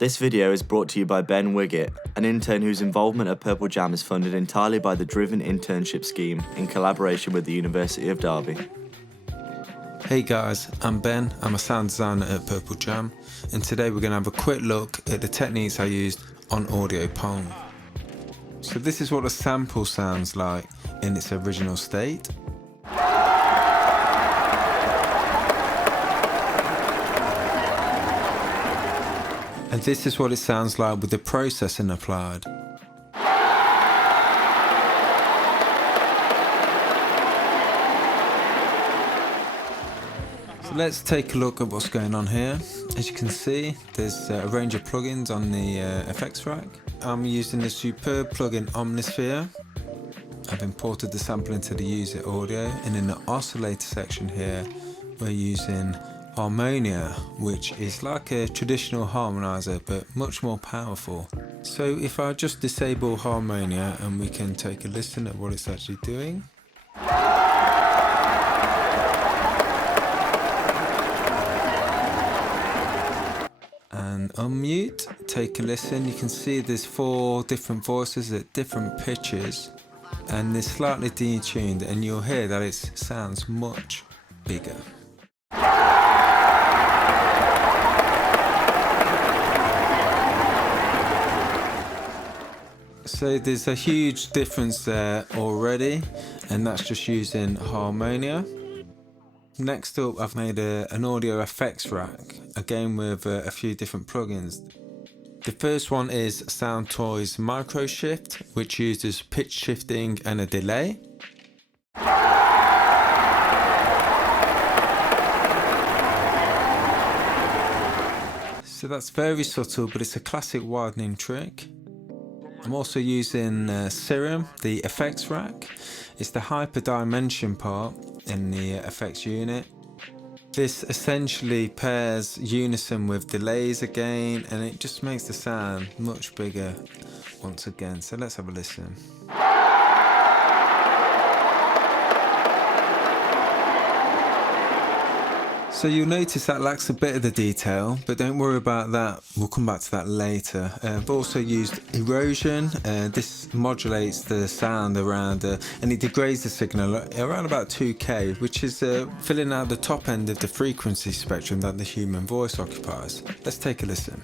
This video is brought to you by Ben Wigget, an intern whose involvement at Purple Jam is funded entirely by the Driven Internship Scheme in collaboration with the University of Derby. Hey guys, I'm Ben, I'm a sound designer at Purple Jam, and today we're going to have a quick look at the techniques I used on Audio Pong. So this is what a sample sounds like in its original state. And this is what it sounds like with the processing applied. So let's take a look at what's going on here. As you can see, there's a range of plugins on the effects rack. I'm using the superb plugin Omnisphere. I've imported the sample into the user audio, and in the oscillator section here, we're using Harmonia, which is like a traditional harmonizer but much more powerful. So if I just disable Harmonia and we can take a listen at what it's actually doing. And unmute, take a listen. You can see there's 4 different voices at different pitches, and they're slightly detuned, and you'll hear that it sounds much bigger. So there's a huge difference there already, and that's just using Harmonia. Next up, I've made an audio effects rack, again with a few different plugins. The first one is Soundtoys Micro Shift, which uses pitch shifting and a delay. So that's very subtle, but it's a classic widening trick. I'm also using Serum, the effects rack. It's the hyperdimension part in the effects unit. This essentially pairs unison with delays again, and it just makes the sound much bigger once again. So let's have a listen. So you'll notice that lacks a bit of the detail, but don't worry about that, we'll come back to that later. I've also used erosion. This modulates the sound around, and it degrades the signal around about 2K, which is filling out the top end of the frequency spectrum that the human voice occupies. Let's take a listen.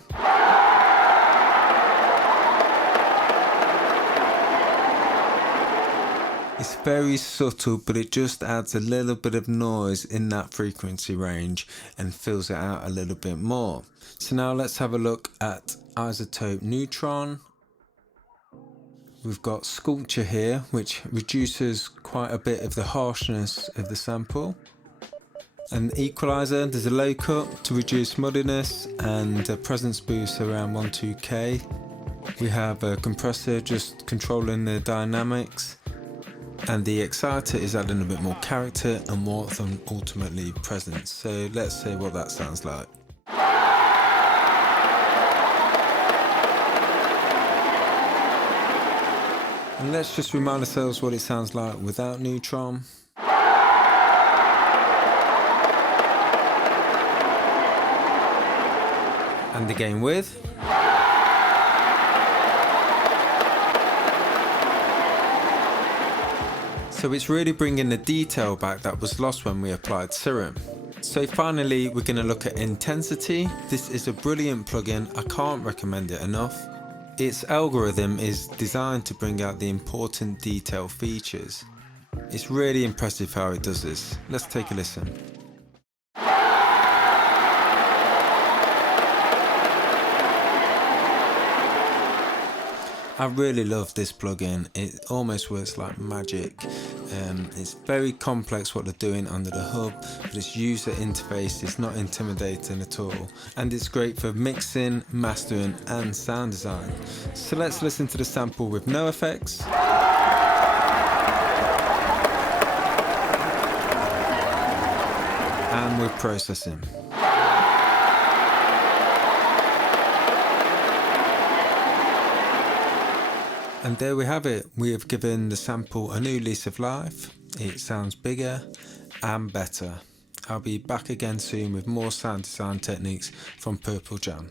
It's very subtle, but it just adds a little bit of noise in that frequency range and fills it out a little bit more. So now let's have a look at Isotope Neutron. We've got Sculpture here, which reduces quite a bit of the harshness of the sample. An equalizer, there's a low cut to reduce muddiness, and a presence boost around 12K. We have a compressor just controlling the dynamics. And the exciter is adding a bit more character and more than ultimately presence. So let's see what that sounds like. And let's just remind ourselves what it sounds like without Neutron. And again with. So it's really bringing the detail back that was lost when we applied Serum. So finally, we're going to look at Intensity. This is a brilliant plugin, I can't recommend it enough. Its algorithm is designed to bring out the important detail features. It's really impressive how it does this. Let's take a listen. I really love this plugin. It almost works like magic. It's very complex what they're doing under the hub, but its user interface is not intimidating at all, and it's great for mixing, mastering and sound design. So let's listen to the sample with no effects. And with processing. And there we have it. We have given the sample a new lease of life. It sounds bigger and better. I'll be back again soon with more sound design techniques from Purple Jam.